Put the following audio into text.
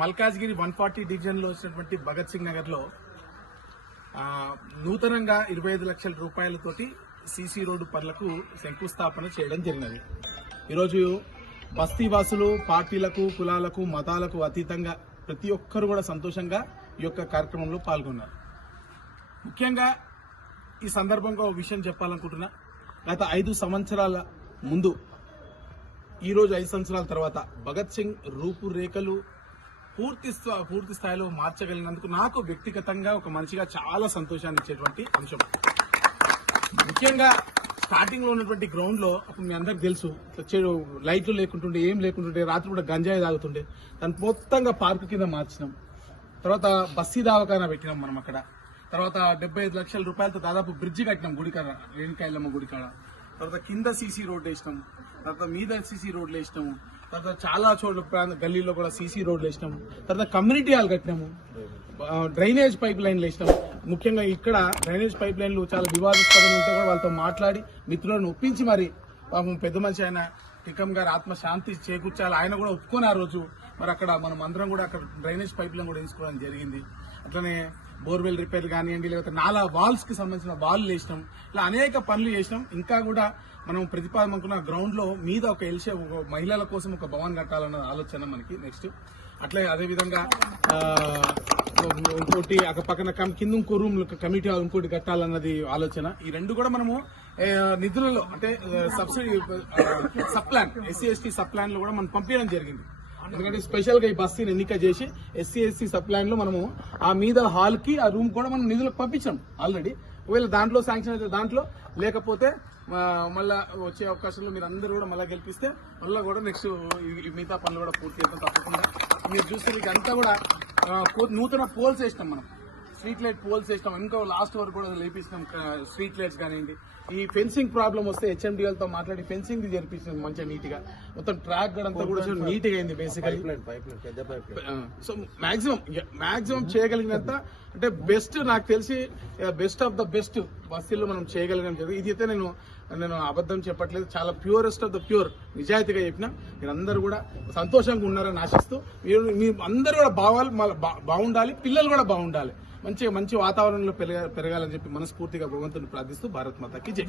Malkajgiri 140 division లో వచ్చినటువంటి భగత్ సింగ్ నగర్ లో నూతనంగా 25 లక్షల రూపాయలతోటి సీసీ రోడ్డు పనులకు శంకుస్థాపన చేయడం జరిగినది. ఈరోజు బస్తీవాసులు పార్టీలకు కులాలకు మతాలకు అతీతంగా ప్రతి ఒక్కరు కూడా సంతోషంగా ఈ యొక్క కార్యక్రమంలో పాల్గొన్నారు. ముఖ్యంగా ఈ సందర్భంగా ఒక విషయం చెప్పాలనుకుంటున్నా. గత 5 సంవత్సరాల ముందు ఈరోజు 5 సంవత్సరాల తర్వాత భగత్ సింగ్ రూపురేఖలు పూర్తి స్థాయిలో మార్చగలిగినందుకు నాకు వ్యక్తిగతంగా ఒక మనిషిగా చాలా సంతోషాన్ని ఇచ్చేటువంటి అంశం. ముఖ్యంగా స్టార్టింగ్ లో ఉన్నటువంటి గ్రౌండ్ లో అప్పుడు మీ అందరికి తెలుసు, లైట్లు లేకుంటుండే, ఏం లేకుంటుండే, రాత్రి కూడా గంజాయి తాగుతుండే. దాన్ని మొత్తంగా పార్కు కింద మార్చినాం. తర్వాత బస్తీ దవాఖానా పెట్టినాం మనం అక్కడ. తర్వాత 75 లక్షల రూపాయలతో దాదాపు బ్రిడ్జి కట్టినాం గుడికాడ, రేణుకాయలమ్మ గుడికాడ. తర్వాత కింద సీసీ రోడ్లు వేసినాము, తర్వాత మీద సీసీ రోడ్లు వేసినాము, తర్వాత చాలా చోట్ల గల్లీలో కూడా సీసీ రోడ్లు వేసినాము, తర్వాత కమ్యూనిటీ హాల్ కట్టినాము, డ్రైనేజ్ పైప్ లైన్లు వేసినాము. ముఖ్యంగా ఇక్కడ డ్రైనేజ్ పైప్ లైన్లు చాలా వివాదాస్పదంగా ఉంటే కూడా వాళ్ళతో మాట్లాడి మిత్రులను ఒప్పించి మరి పాపం పెద్ద మనిషి ఆయన టికం గారు ఆత్మశాంతి చేకూర్చాలి, ఆయన కూడా ఒప్పుకొని ఆ రోజు మరి అక్కడ మనం అందరం కూడా అక్కడ డ్రైనేజ్ పైప్ లైన్ కూడా వేసుకోవడం జరిగింది. అట్లనే బోర్వెల్ రిపేర్ కానివ్వండి, లేకపోతే నాలా వాల్స్ కి సంబంధించిన వాల్ వేసినాం. ఇలా అనేక పనులు చేసినాం. ఇంకా కూడా మనం ప్రతిపాదనుకున్న గ్రౌండ్ లో మీద ఒక మహిళల కోసం ఒక భవన్ కట్టాలన్న ఆలోచన మనకి నెక్స్ట్. అట్లే అదేవిధంగా ఇంకోటి అక్కడ పక్కన కింద ఇంకో రూమ్ కమిటీ హాల్ ఇంకోటి కట్టాలన్నది ఆలోచన. ఈ రెండు కూడా మనము నిధులలో అంటే subsidy sub SC ST sub plan లో కూడా మనం పంపించడం జరిగింది. ఎందుకంటే స్పెషల్ గా ఈ బస్తీని ఎన్నిక చేసి ఎస్సీ ఎస్టీ సబ్ ప్లాన్ లో మనము ఆ మీద హాల్ కి ఆ రూమ్ కూడా మనం నిధులకు పంపించాం ఆల్రెడీ. ఒకవేళ దాంట్లో శాంక్షన్ అయితే దాంట్లో, లేకపోతే మళ్ళా వచ్చే అవకాశంలో మీరు అందరూ కూడా మళ్ళీ గెలిపిస్తే మళ్ళీ కూడా నెక్స్ట్ మిగతా పనులు కూడా పూర్తి చేస్తాం తప్పకుండా. మీరు చూస్తే మీకు అంతా కూడా నూతన పోల్స్ వేసినాం, మనం స్ట్రీట్ లైట్ పోల్స్ వేసినాం. ఇంకా లాస్ట్ వరకు కూడా లేపిస్తున్నాం స్ట్రీట్ లైట్స్ కానివ్వండి. ఈ ఫెన్సింగ్ ప్రాబ్లం వస్తే హెచ్ఎండిఎల్తో మాట్లాడి ఫెన్సింగ్ జరిపిస్తున్నాం మంచిగా నీట్ గా. మొత్తం ట్రాక్ అంతా కూడా నీట్ గా అయింది బేసికలీ. సో మాక్సిమం చేయగలిగినంత అంటే బెస్ట్, నాకు తెలిసి బెస్ట్ ఆఫ్ ద బెస్ట్ బస్తీల్లో మనం చేయగలిగిన. ఇది అయితే నేను అబద్ధం చెప్పట్లేదు, చాలా ప్యూరెస్ట్ ఆఫ్ ద ప్యూర్ నిజాయితీగా చెప్పిన. మీరందరూ కూడా సంతోషంగా ఉన్నారని ఆశిస్తూ మీ అందరూ కూడా బాగుండాలి, పిల్లలు కూడా బాగుండాలి, మంచి వాతావరణంలో పెరగాలని చెప్పి మనస్ఫూర్తిగా భగవంతుని ప్రార్థిస్తూ భారత్ మాతాకి జై.